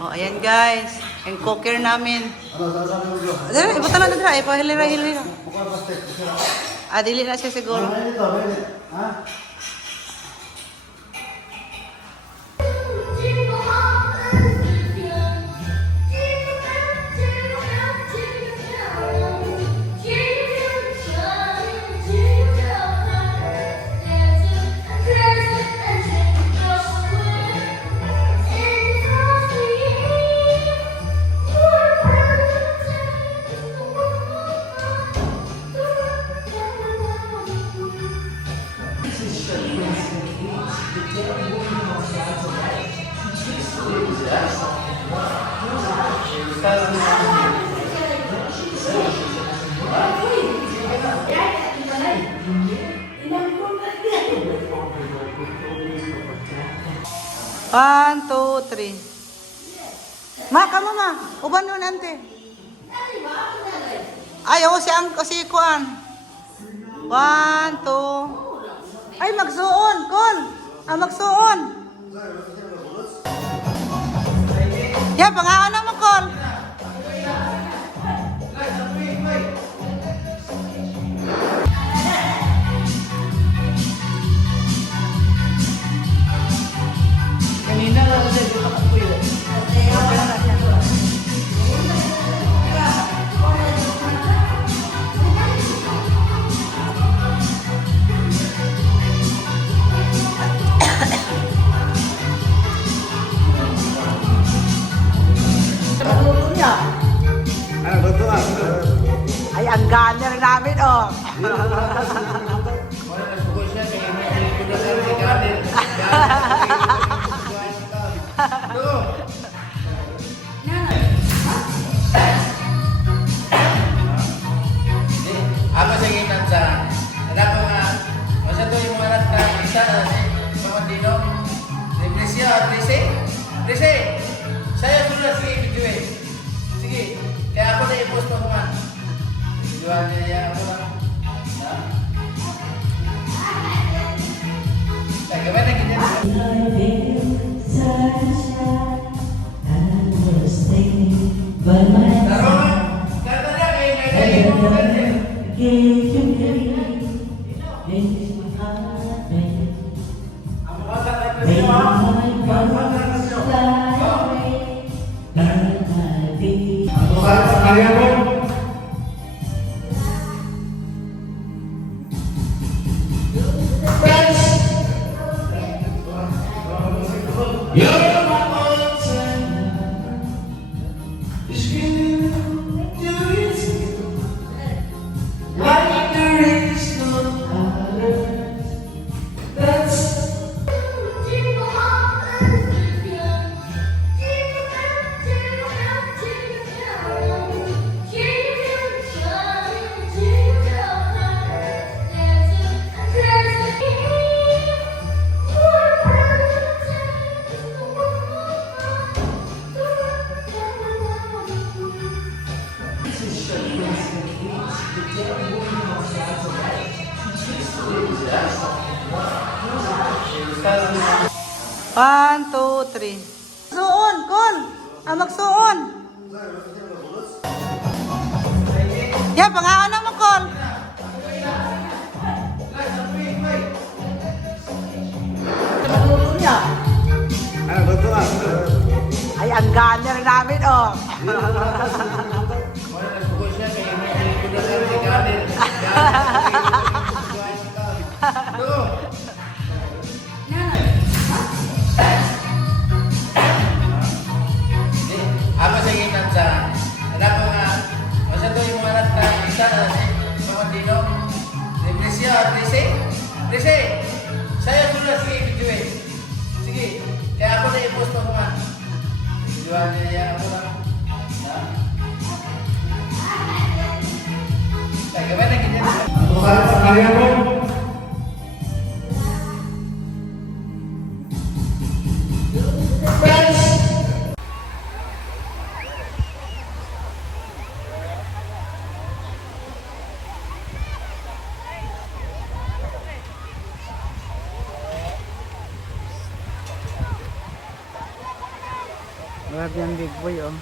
Oh, ayan guys. Yung cooker namin. Dali, ibutan na dali. Ipahilira-hilira. Ah, dili na siya siguro. One, two, three. Ma, kamo ma. Uban nun, ante. Ay, oo, si Kuan. One, two. Ay, magsuon, Kon. Ah, magsuon. Yan, pangaon na mo, Kon. Kanina lang kasi dito ako po yun. Ay, ang gunner namin, oh. Apa sa ngitan sa anak ko nga masa to yung mga anak na isa si Pamandino ni Priscia, Prisi saya sudah sige video eh sige kaya ako na i-post mo man videoan niya ako lang kaya gawin na ganyan One, two, three. Magsuon, Kon. Ah, magsuon. Yan, pangaon na mo, Kon. Ay, ang gunner namin, oh. Apa sa ngitan sa anak ko nga masa to yung mga anak na isa si Pamandino ni Priscia, Prisi saya sudah sige video eh sige kaya ako na i-post mo man videoan niya ako lang kaya gawin na ganyan Grabe ang big boy, oh.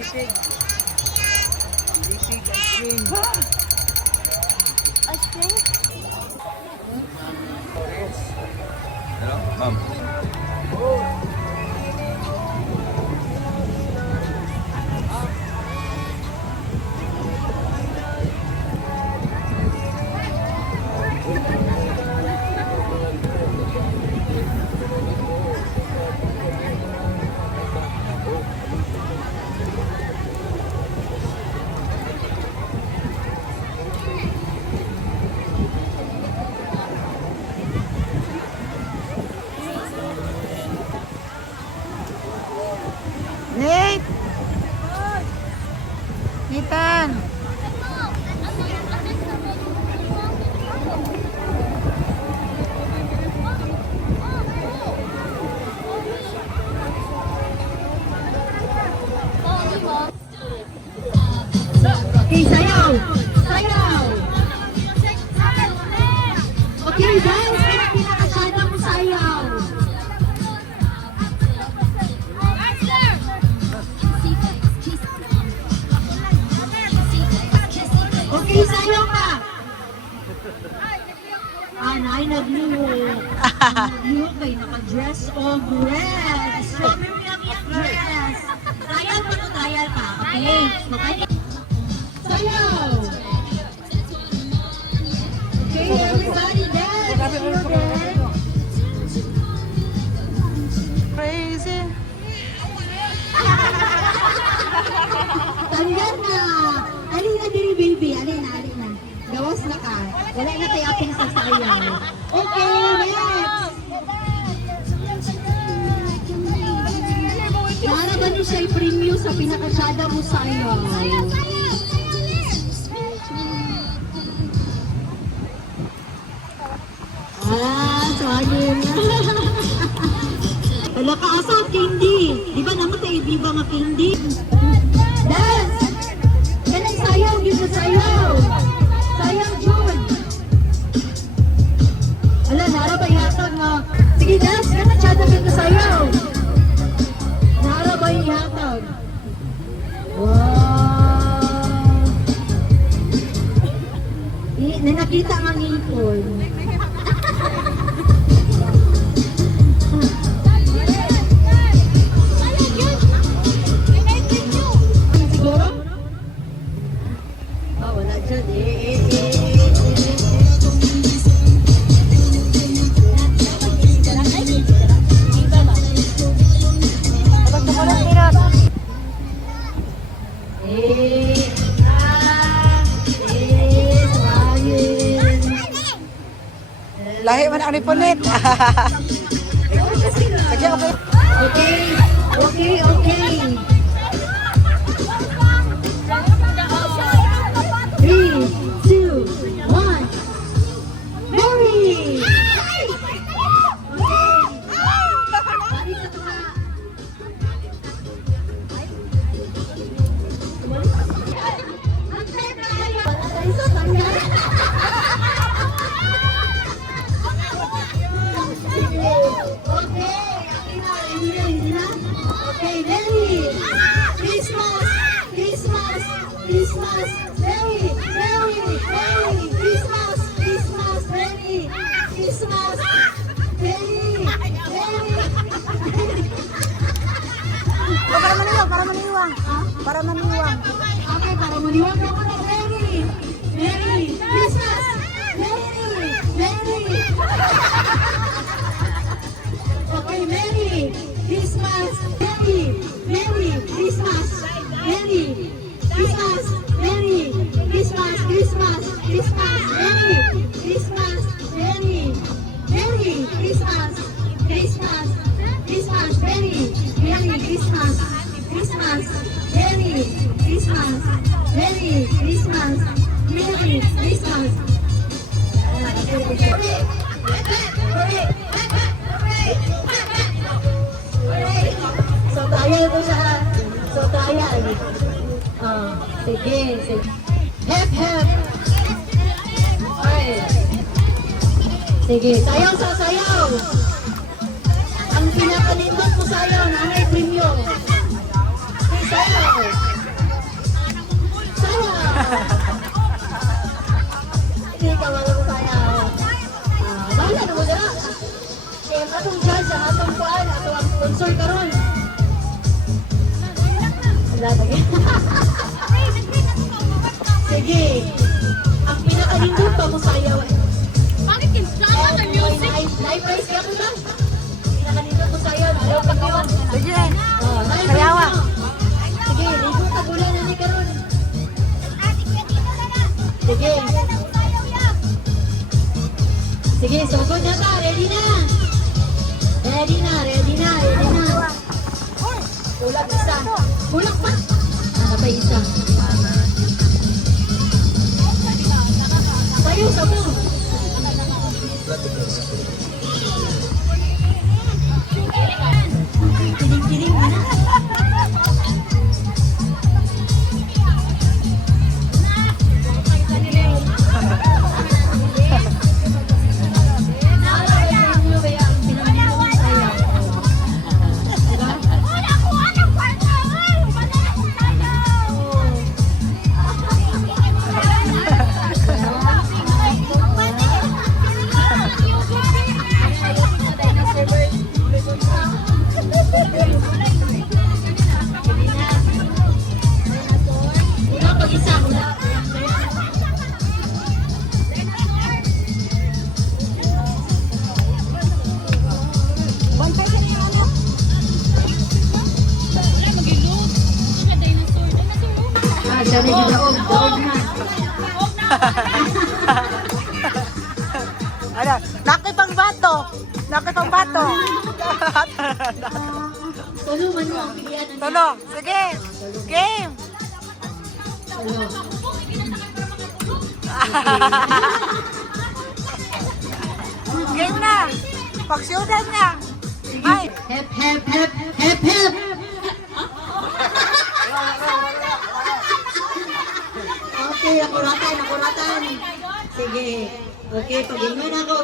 Lisig. Lisig ice cream. Ice cream? Hello, ma'am. Nate! Nathan! Okay, sayaw! Sayaw! Okay, guys, kaya pinakasada mo sayaw. Okay, sayaw ka! Ay, nag-lihok. Nag-lihok kayo, naka-dress of red. Strawberry ang iyong dress. Dayal pa no, dayal pa. Okay? Sayaw! Okay, everybody dance! Children! Crazy! Tanggal na! Alina diri, baby. Alina. Gawas na ka. Wala na tayo ating sasayaw. Okay, next! Para ba niyo siya i-preview sa pinakasyada mo sayaw? Sorry na. Wala ka asa, Candy. Di ba naman tayo iba nga Candy? Dance! Ganang sayaw, gito sayaw! Sayaw, June! Ala, nara ba ihatag nga? Sige, dance! Ganang tsada gito sayaw! Nara ba ihatag? Wow! Nakita nga ngipon. Ano yung punit? Sige, okay. Okay. 3, 2, 1. Mary! Okay, Mary! Christmas! Mary! Christmas! Mary! Christmas! Mary! Oh, para maniwang. Okay, para maniwag ako na Mary! Christmas! Mary! Okay, Mary! Christmas! Mary! Christmas! So, trial ko siya. So, trial. Sige. Hep. Okay. Sige, sayaw. Ang pinakalindot mo sayaw, nanay premium. Okay, sayaw. Hindi ka wala mo sayaw. Bahala na mo dira. Kaya atong judge, ang atong kuhaan, atong ang sponsor karon. Wala lagi. Sige. Ang pinakalindot pa mo sayaw. Bakit kinslama ng music? Live race ka ko lang. Pinakalindot mo sayaw. Ayaw pagkawan. Sige. Live Sayawa. race mo. Sige, ligo tagulan na ni karon. Sige. Sige, sugod na ta. Ready na. Kulang isa. Kulang pa. Patay isa. Sayo, sayo. Kiling-kiling na. Siya na yung daog na. Ano? Nakipang bato. Tulo man mo ang pilihan ng Tulong. Sige. Game. tulo. Game na. Pagsyudan na. Ay. Hep. Okay, nakuratan. Sige. Okay, pag-ingon ako.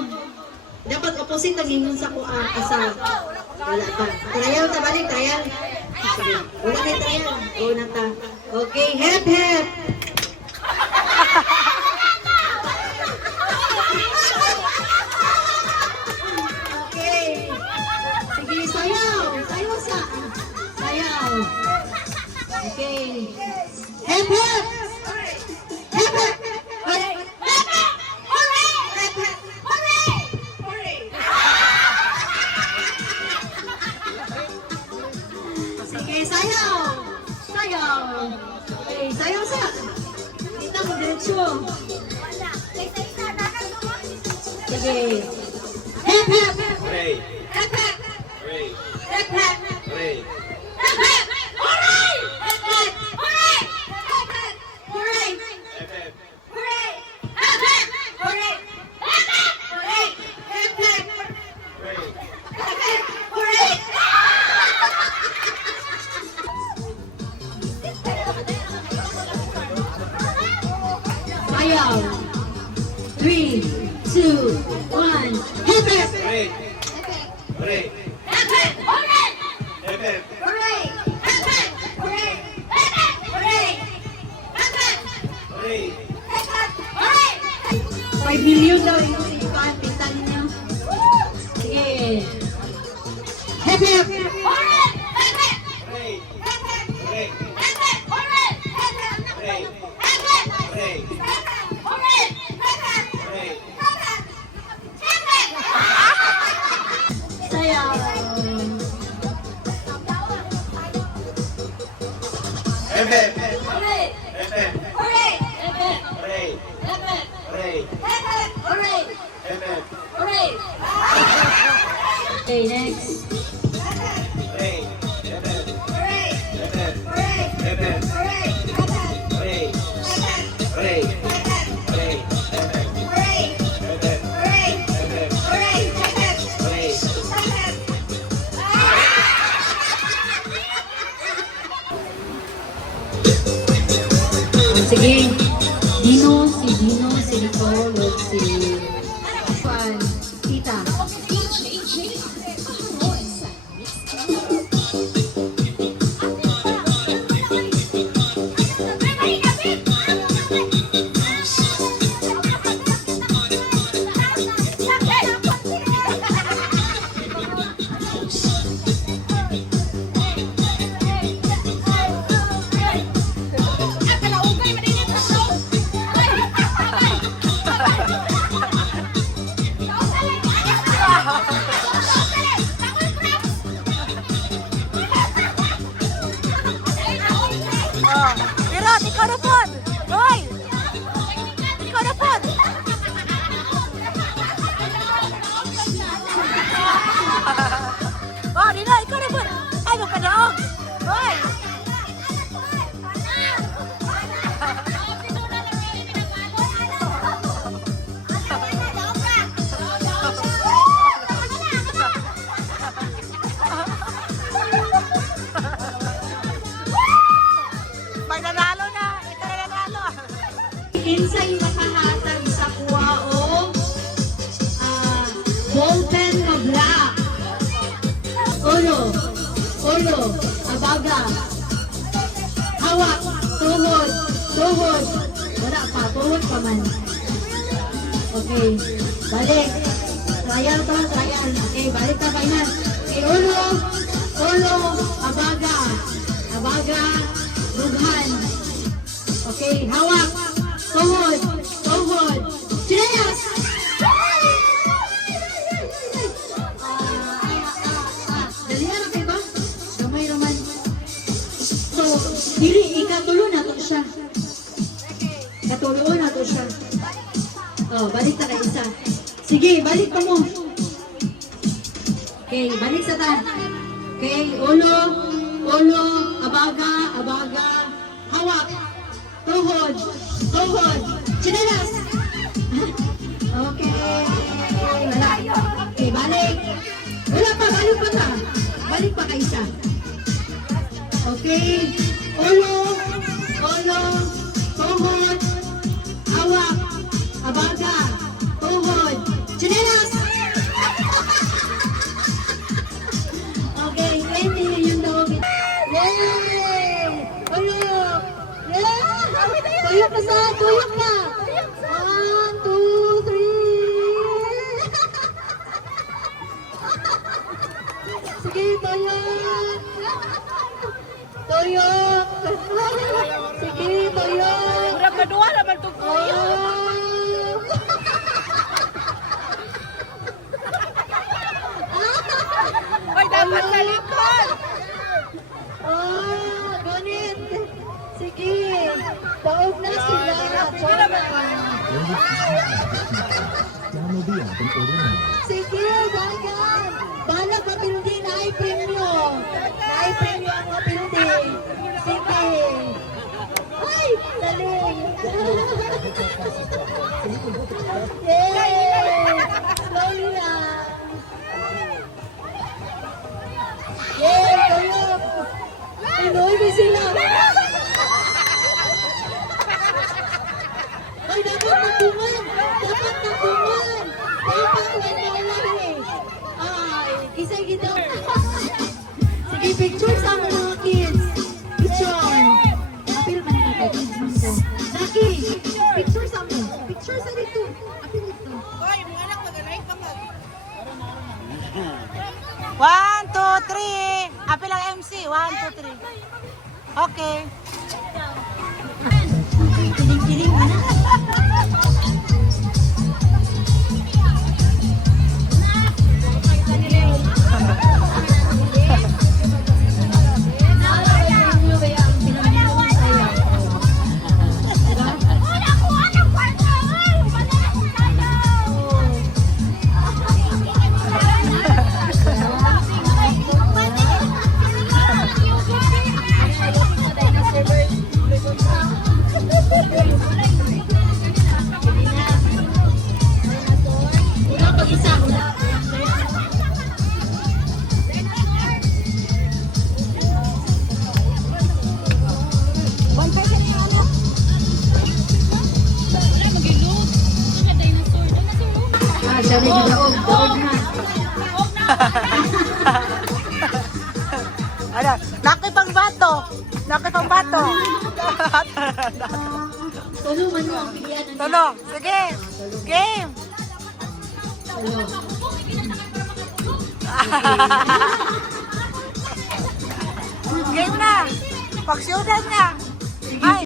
Dapat opposite ang ingon sa asa. Wala pa. Trial ta balik, trial. Sige. Wala kay trial. Una ta. Okay, hep. Okay. Sige, sayaw. Sayaw. Okay. Hep. Sige, sayaw. Okay, sayaw sa. Kita mo diretsyo. Sige. Hep hep. Hooray! Hep hep. Hooray! Hep hep. Hooray! Hep hep. Hooray! Hep hep. Hooray! Hep hep. Hooray! Hep, hep. Hooray! Hep hep. Hooray! Hep hep. Hooray! Hep hep. Hooray! Hep hep. Hooray! Sayaw. 3, 2, 1. Hip hip. Hooray! Hooray! Hip hip. Hooray! Hep, hep. Hooray! Hip hip. Hooray! Hip hip. Hooray! Hip hip. Hooray! Hip hip. Hooray! 5 million daw yung sipan. Pintan niyo. Sige. Hip hip. Hooray! Hip hip. Hooray! Hip hip. Hooray! Hip hip. Hooray! Hip hip. Hooray! Hip hip. Hooray! Hooray! Hip hip. Hooray! Sayaw. Hep, hep. Hooray! Hep, hep. Hooray! Hip hip. Hooray! Hip hip. Hooray! Hip hip. Hooray! Hep, hep. Hooray! Okay, next. Hooray! Hep, hep. Hooray! Hep, hep. Hooray! Hep, hep. Hooray! Hip hip. Hooray! Hooray! Hooray! Hep, hep. Hooray! Hep, hep. Hooray! Hep, hep. Hooray! Hip hip. Hooray! Hip hip. Sige. Dino, si Nicole, si Juan, Tita. Pirot, ikaw na po! Roy! Ikaw na po! Oh, Nino, ikaw na po! Ay, magpadaog! Roy! May nanalo na! Ito na nanalo! Kinsay makahatag sa kuwaong ballpen na black. Ulo, abaga, hawak, tuhod, wala pa, tuhod pa man. Okay, balik. Trial. Okay, balik na final. Okay, ulo, abaga, rughan. Okay, hawak, tuhod, chinelas! Dalihan na kayo ba? Gamay naman. So, dili, ikatulo na to siya. Katuluon na to siya. Oh, balik na ka isa. Sige, balik pa mo. Okay, balik sa ta. Okay, ulo, abaga, hawak, tuhod, chinelas. Okay, wala. Okay, balik. Wala pa, balik pa ka. Balik pa ka isa. Okay, ulo, tuhod, hawak, abaga, tuhod, chinelas. Okay, 20 yung daw. Yay! Tuyok! Yay! Tuyok na sa, tuyok na! 1, 2, 3! Sige, tuyok! Tuyok! Sige, tuyok! Murag kadua naman itong kuya! Ay, dapat sa likod! Ganit! Sige! Taog na sila! Sige, dagan. Bahala ka, Pildi. Naay premyo. Naay premyo ang mga Pildi. Sige. Ay, daling. Yay! Slowly lang. Yay! Tulog! Pinoy, may sila! Ay, dapat natungan! Dapat natungan! Dapat nangyari! Ay, kisay kita! Sige, picture sa mga kids! Picture! Apil man ka kay kids mo ko. Zaki! Picture sa mo! Picture sa dito! Apil dito! 1, 2, 3. Apil ang MC. 1, 2, 3. Okay. Kiling-kiling mo na. Dari di daog na. Ano? Nakipang bato. Nakipang bato. Tulo man mo ang pilihan. Tulong. Sige. Game. Game na. Pagsyudan na. Ay.